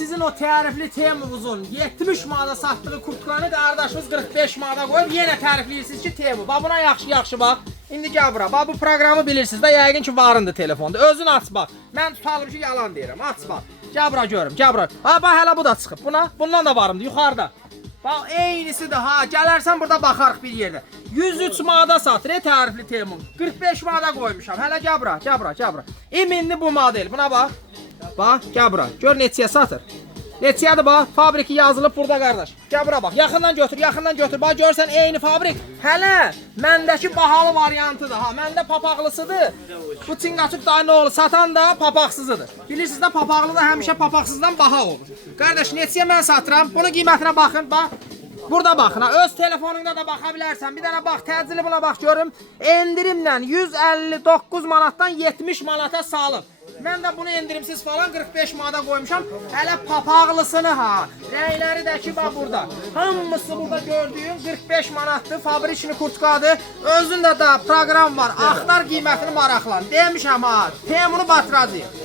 sizin o tərifli Temu'nuzun 70 manata satdığı kurtkanı qardaşımız 45 manata qoyub yenə tərifləyirsiniz ki Temu. Bax buna yaxşı bax. İndi gəl bura. Bax bu proqramı bilirsiniz də yəqin ki varındır telefonda. Özün aç bax. Mən tutalım ki yalan deyirəm. Aç bax. Gəl bura görüm. Gəl bura. Ha bax hələ bu da çıxıb. Bundan da varımdır yuxarıda. Bax eynisidir ha. Gələrsən burada baxarıq bir yerdə. 103 manata satır tərifli Temu. 45 manata qoymuşam. Hələ gəl bura. Gəl bura. İminli bu model. Buna bax. Bax, gəl bura. Gör neçəyə satır. Neçəyədir bax? Fabriki yazılıb burada qardaş. Gəl bura bax. Yaxından götür. Bax görsən eyni fabrik. Hələ məndəki bahalı variantıdır ha. Məndə papaqlısıdır. Bu Çinqaçuk da nə olur? Satan da papaqsızıdır. Bilirsiniz də papaqlı da həmişə papaqsızdan baha olur. Qardaş neçəyə mən satıram? Bunun qiymətinə baxın bax. Burada baxın ha. Öz telefonunda da baxa bilərsən. Bir dənə bax təcili buna bax görüm. Endirimlə 159 manatdan 70 manata salıb. Mən də bunu endirimsiz falan 45 manata qoymuşam. Hələ papaqlısını ha. Rəngləri də ki bax burada. Hamısı burada gördüyün 45 manatdır. Fabriçni kurtkadır. Özündə də proqram var. Axtar qiymətini maraqlan. Demişəm ha. Temunu batıracağıq.